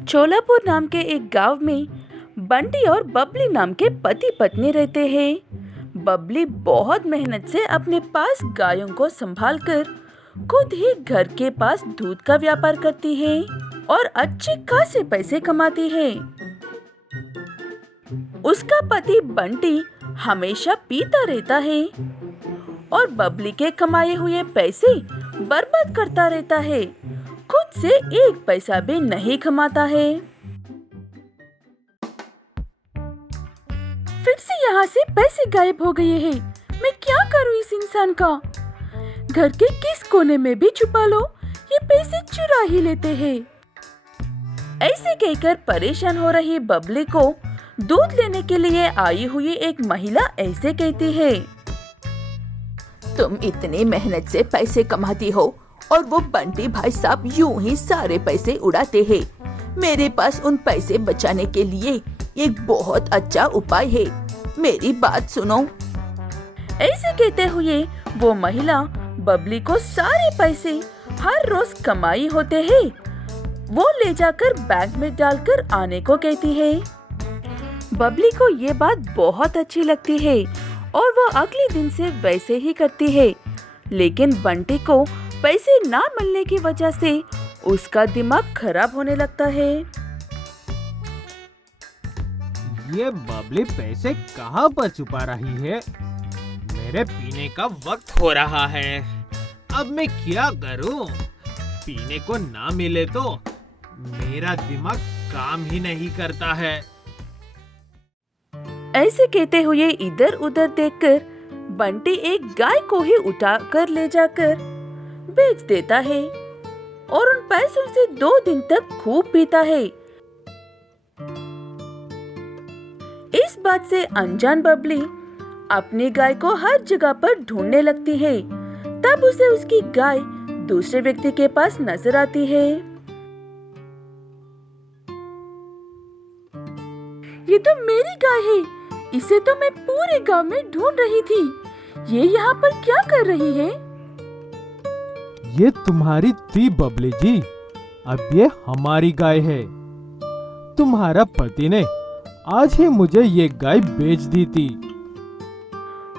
चोलापुर नाम के एक गांव में बंटी और बबली नाम के पति पत्नी रहते हैं। बबली बहुत मेहनत से अपने पास गायों को संभालकर खुद ही घर के पास दूध का व्यापार करती है और अच्छे खासे पैसे कमाती है। उसका पति बंटी हमेशा पीता रहता है और बबली के कमाए हुए पैसे बर्बाद करता रहता है। खुद से एक पैसा भी नहीं कमाता है। फिर से यहाँ से पैसे गायब हो गए हैं। मैं क्या करूँ इस इंसान का? घर के किस कोने में भी छुपा लो, ये पैसे चुरा ही लेते हैं। ऐसे कहकर परेशान हो रही बबली को दूध लेने के लिए आई हुई एक महिला ऐसे कहती है, तुम इतनी मेहनत से पैसे कमाती हो और वो बंटी भाई साहब यूं ही सारे पैसे उड़ाते हैं। मेरे पास उन पैसे बचाने के लिए एक बहुत अच्छा उपाय है, मेरी बात सुनो। ऐसे कहते हुए वो महिला बबली को सारे पैसे हर रोज कमाई होते हैं वो ले जाकर बैंक में डालकर आने को कहती है। बबली को ये बात बहुत अच्छी लगती है और वो अगले दिन से वैसे ही करती है। लेकिन बंटी को पैसे ना मिलने की वजह से उसका दिमाग खराब होने लगता है। ये बबली पैसे कहाँ पर छुपा रही है? मेरे पीने का वक्त हो रहा है। अब मैं क्या करूं? पीने को ना मिले तो मेरा दिमाग काम ही नहीं करता है। ऐसे कहते हुए इधर उधर देखकर बंटी एक गाय को ही उठाकर ले जाकर बेच देता है और उन पैसों से 2 दिन तक खूब पीता है। इस बात से अनजान बबली अपनी गाय को हर जगह पर ढूंढने लगती है। तब उसे उसकी गाय दूसरे व्यक्ति के पास नजर आती है। ये तो मेरी गाय है, इसे तो मैं पूरे गांव में ढूंढ रही थी। ये यहाँ पर क्या कर रही है? ये तुम्हारी थी बबली जी, अब ये हमारी गाय है। तुम्हारा पति ने आज ही मुझे ये गाय बेच दी थी।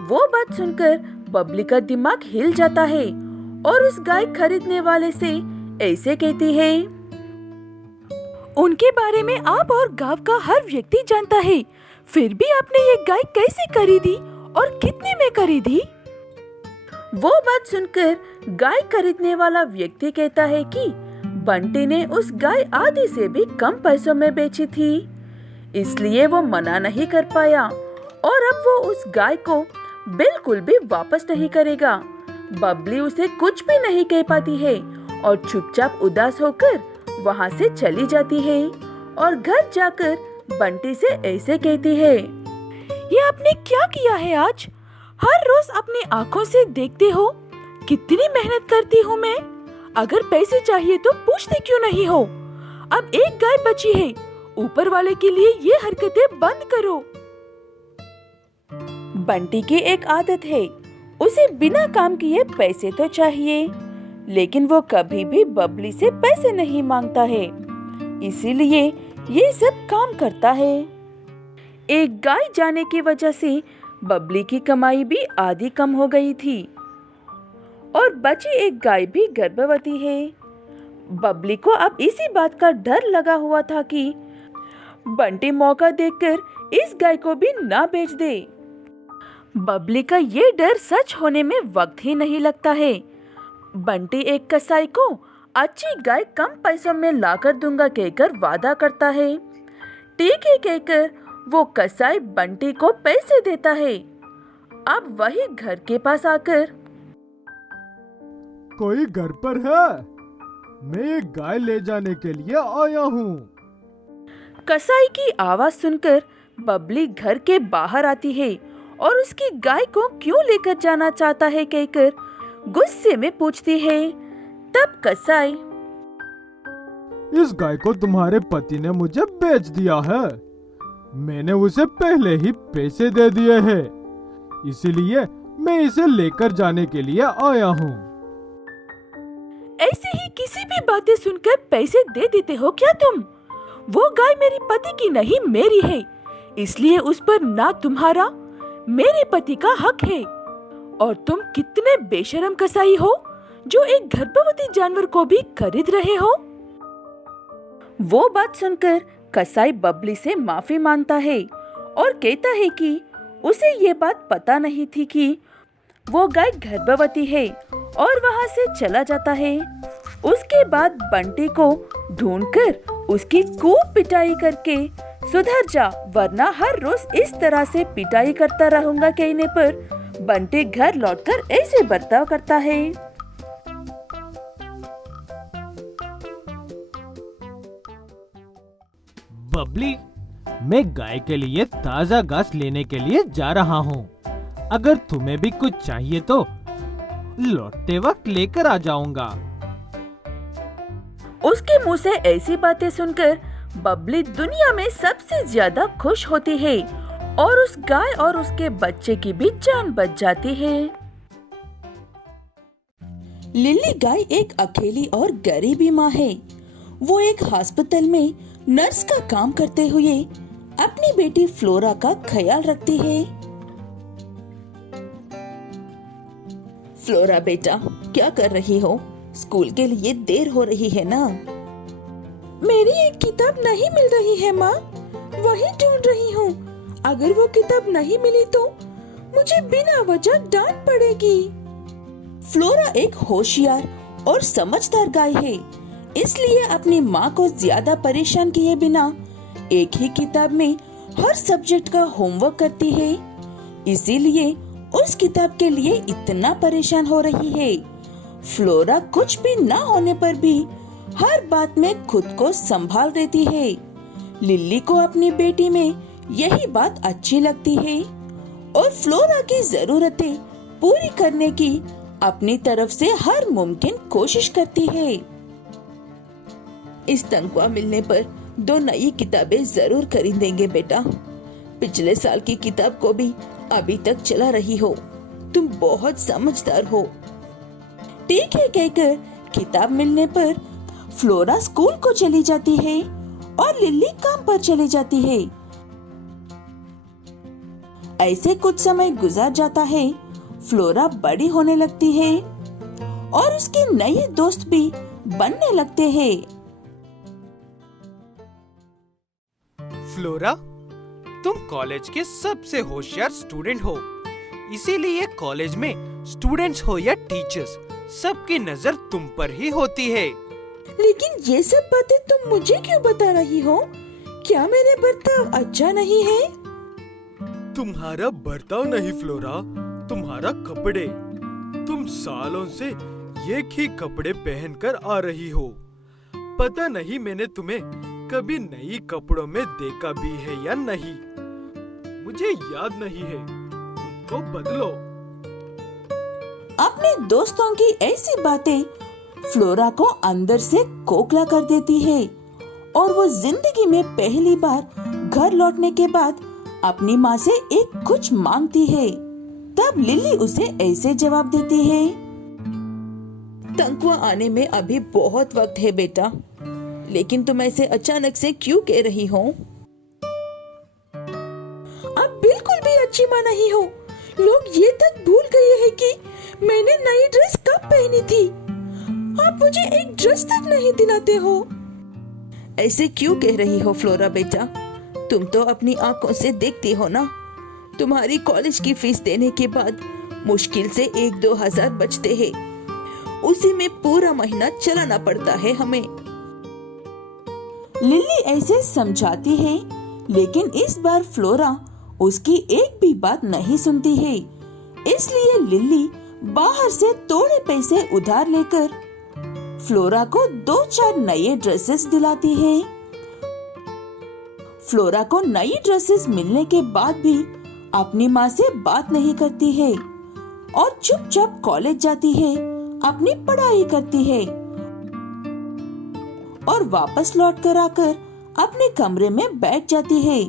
वो बात सुनकर बबली का दिमाग हिल जाता है और उस गाय खरीदने वाले से ऐसे कहती है, उनके बारे में आप और गांव का हर व्यक्ति जानता है, फिर भी आपने ये गाय कैसे खरीदी और कितने में खरीदी? वो बात सुनकर गाय खरीदने वाला व्यक्ति कहता है कि बंटी ने उस गाय आधे से भी कम पैसों में बेची थी, इसलिए वो मना नहीं कर पाया और अब वो उस गाय को बिल्कुल भी वापस नहीं करेगा। बबली उसे कुछ भी नहीं कह पाती है और चुपचाप उदास होकर वहाँ से चली जाती है और घर जाकर बंटी से ऐसे कहती है, ये आपने क्या किया है आज? हर रोज अपनी आँखों से देखते हो कितनी मेहनत करती हूँ मैं। अगर पैसे चाहिए तो पूछते क्यों नहीं हो? अब एक गाय बची है, ऊपर वाले के लिए ये हरकतें बंद करो। बंटी की एक आदत है, उसे बिना काम किए पैसे तो चाहिए, लेकिन वो कभी भी बबली से पैसे नहीं मांगता है, इसीलिए ये सब काम करता है। एक गाय जाने की वजह से बबली की कमाई भी आधी कम हो गई थी और बची एक गाय भी गर्भवती है। बबली को अब इसी बात का डर लगा हुआ था कि बंटी मौका देखकर इस गाय को भी ना बेच दे। बबली का ये डर सच होने में वक्त ही नहीं लगता है। बंटी एक कसाई को अच्छी गाय कम पैसों में लाकर दूंगा कहकर वादा करता है। ठीक है कहकर वो कसाई बंटी को पैसे देता है। अब वही घर के पास आकर, कोई घर पर है? मैं एक गाय ले जाने के लिए आया हूँ। कसाई की आवाज सुनकर बबली घर के बाहर आती है और उसकी गाय को क्यों लेकर जाना चाहता है कहकर गुस्से में पूछती है। तब कसाई, इस गाय को तुम्हारे पति ने मुझे बेच दिया है। मैंने उसे पहले ही पैसे दे दिए हैं, इसीलिए मैं इसे लेकर जाने के लिए आया हूँ। ऐसे ही किसी भी बातें सुनकर पैसे दे देते हो क्या तुम? वो गाय मेरी पति की नहीं, मेरी है, इसलिए उस पर ना तुम्हारा मेरे पति का हक है। और तुम कितने बेशरम कसाई हो जो एक गर्भवती जानवर को भी खरीद रहे हो। वो बात सुनकर कसाई बबली से माफी मांगता है और कहता है कि उसे ये बात पता नहीं थी कि वो गाय गर्भवती है, और वहाँ से चला जाता है। उसके बाद बंटी को ढूंढकर उसकी खूब पिटाई करके सुधर जा, वरना हर रोज इस तरह से पिटाई करता रहूंगा कहने पर बंटी घर लौटकर ऐसे बर्ताव करता है। बबली, मैं गाय के लिए ताजा घास लेने के लिए जा रहा हूँ। अगर तुम्हें भी कुछ चाहिए तो लौटते वक्त लेकर आ जाऊंगा। उसके मुंह से ऐसी बातें सुनकर बबली दुनिया में सबसे ज्यादा खुश होती है और उस गाय और उसके बच्चे की भी जान बच जाती है। लिली गाय एक अकेली और गरीबी माँ है। वो एक अस्पताल में नर्स का काम करते हुए अपनी बेटी फ्लोरा का ख्याल रखती है। फ्लोरा बेटा, क्या कर रही हो? स्कूल के लिए देर हो रही है ना? मेरी एक किताब नहीं मिल रही है माँ, वही ढूंढ रही हूँ। अगर वो किताब नहीं मिली तो मुझे बिना वजह डांट पड़ेगी। फ्लोरा एक होशियार और समझदार गाय है, इसलिए अपनी माँ को ज्यादा परेशान किए बिना एक ही किताब में हर सब्जेक्ट का होमवर्क करती है। इसीलिए उस किताब के लिए इतना परेशान हो रही है। फ्लोरा कुछ भी ना होने पर भी हर बात में खुद को संभाल लेती है। लिली को अपनी बेटी में यही बात अच्छी लगती है और फ्लोरा की जरूरतें पूरी करने की अपनी तरफ से हर मुमकिन कोशिश करती है। इस तनख्वाह मिलने पर 2 नई किताबें जरूर खरीदेंगे बेटा। पिछले साल की किताब को भी अभी तक चला रही हो। तुम बहुत समझदार हो। ठीक है कहकर किताब मिलने पर फ्लोरा स्कूल को चली जाती है और लिली काम पर चली जाती है। ऐसे कुछ समय गुजार जाता है। फ्लोरा बड़ी होने लगती है और उसके नए दोस्त भी बनने लगते हैं। फ्लोरा, तुम कॉलेज के सबसे होशियार स्टूडेंट हो, इसीलिए कॉलेज में स्टूडेंट्स हो या टीचर्स, सबकी नजर तुम पर ही होती है। लेकिन ये सब बातें तुम मुझे क्यों बता रही हो? क्या मेरे बर्ताव अच्छा नहीं है? तुम्हारा बर्ताव नहीं फ्लोरा, तुम्हारा कपड़े। तुम सालों से एक ही कपड़े पहनकर आ रही हो। पता नहीं मैंने तुम्हें कभी नई कपड़ों में देखा भी है या नहीं, मुझे याद नहीं है। खुद को बदलो। अपने दोस्तों की ऐसी बातें फ्लोरा को अंदर से खोखला कर देती है और वो जिंदगी में पहली बार घर लौटने के बाद अपनी माँ से एक कुछ मांगती है। तब लिली उसे ऐसे जवाब देती है, तनख्वाह आने में अभी बहुत वक्त है बेटा, लेकिन तुम ऐसे अचानक से क्यों कह रही हो? आप बिल्कुल भी अच्छी माँ नहीं हो। लोग ये तक भूल गए हैं कि मैंने नई ड्रेस कब पहनी थी। आप मुझे एक ड्रेस तक नहीं दिलाते हो। ऐसे क्यों कह रही हो फ्लोरा बेटा? तुम तो अपनी आंखों से देखती हो ना, तुम्हारी कॉलेज की फीस देने के बाद मुश्किल से 1-2 हजार बचते हैं। उसी में पूरा महीना चलाना पड़ता है हमें। लिली ऐसे समझाती है, लेकिन इस बार फ्लोरा उसकी एक भी बात नहीं सुनती है। इसलिए लिली बाहर से थोड़े पैसे उधार लेकर फ्लोरा को 2-4 नए ड्रेसेस दिलाती है। फ्लोरा को नई ड्रेसेस मिलने के बाद भी अपनी माँ से बात नहीं करती है और चुपचाप कॉलेज जाती है, अपनी पढ़ाई करती है और वापस लौट कर आकर अपने कमरे में बैठ जाती है।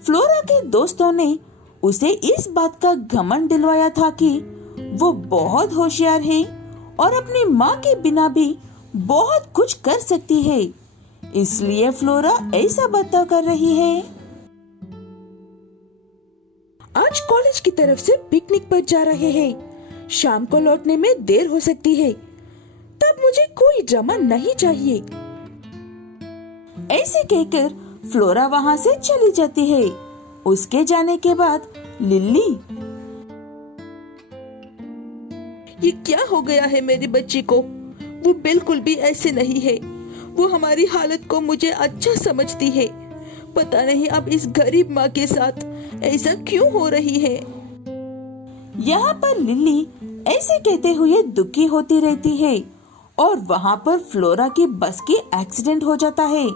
फ्लोरा के दोस्तों ने उसे इस बात का घमंड दिलवाया था कि वो बहुत होशियार है और अपनी माँ के बिना भी बहुत कुछ कर सकती है, इसलिए फ्लोरा ऐसा बर्ताव कर रही है। आज कॉलेज की तरफ से पिकनिक पर जा रहे हैं। शाम को लौटने में देर हो सकती है, तब मुझे कोई ड्रामा नहीं चाहिए। ऐसे कहकर फ्लोरा वहाँ से चली जाती है। उसके जाने के बाद लिली, ये क्या हो गया है मेरी बच्ची को? वो बिल्कुल भी ऐसे नहीं है। वो हमारी हालत को मुझे अच्छा समझती है। पता नहीं अब इस गरीब माँ के साथ ऐसा क्यों हो रही है। यहाँ पर लिली ऐसे कहते हुए दुखी होती रहती है और वहाँ पर फ्लोरा की बस की एक्सीडेंट हो जाता है।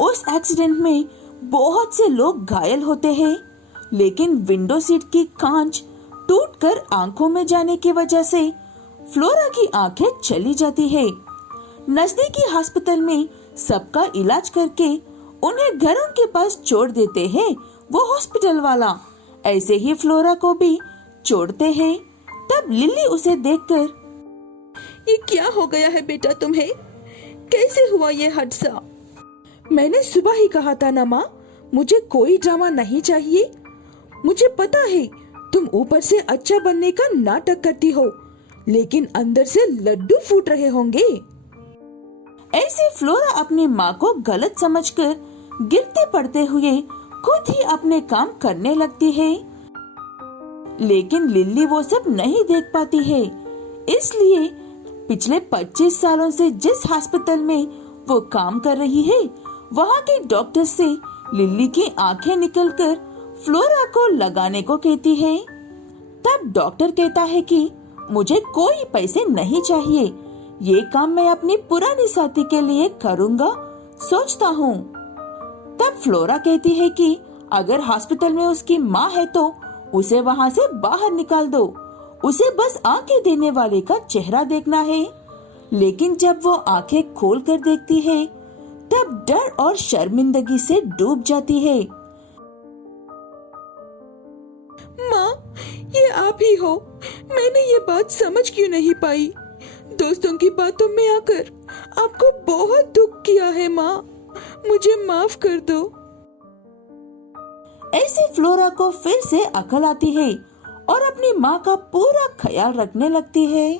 उस एक्सीडेंट में बहुत से लोग घायल होते हैं, लेकिन विंडो सीट की कांच टूटकर आंखों में जाने की वजह से फ्लोरा की आंखें चली जाती है। नजदीकी अस्पताल में सबका इलाज करके उन्हें घरों के पास छोड़ देते हैं वो हॉस्पिटल वाला। ऐसे ही फ्लोरा को भी छोड़ते हैं। तब लिली उसे देखकर, ये क्या हो गया है बेटा तुम्हें? कैसे हुआ ये हादसा? मैंने सुबह ही कहा था ना माँ, मुझे कोई ड्रामा नहीं चाहिए। मुझे पता है तुम ऊपर से अच्छा बनने का नाटक करती हो, लेकिन अंदर से लड्डू फूट रहे होंगे। ऐसे फ्लोरा अपनी माँ को गलत समझकर गिरते पड़ते हुए खुद ही अपने काम करने लगती है, लेकिन लिली वो सब नहीं देख पाती है। इसलिए पिछले 25 सालों से जिस अस्पताल में वो काम कर रही है, वहाँ के डॉक्टर से लिली की आंखें निकलकर फ्लोरा को लगाने को कहती है। तब डॉक्टर कहता है कि मुझे कोई पैसे नहीं चाहिए, ये काम मैं अपनी पुरानी साथी के लिए करूँगा सोचता हूँ। तब फ्लोरा कहती है कि अगर हॉस्पिटल में उसकी माँ है तो उसे वहाँ से बाहर निकाल दो, उसे बस आंखें देने वाले का चेहरा देखना है। लेकिन जब वो आंखें खोल कर देखती है, तब डर और शर्मिंदगी से डूब जाती है। माँ, ये आप ही हो। मैंने ये बात समझ क्यों नहीं पाई? दोस्तों की बातों में आकर आपको बहुत दुख किया है माँ, मुझे माफ कर दो। ऐसे फ्लोरा को फिर से अकल आती है और अपनी माँ का पूरा ख्याल रखने लगती है।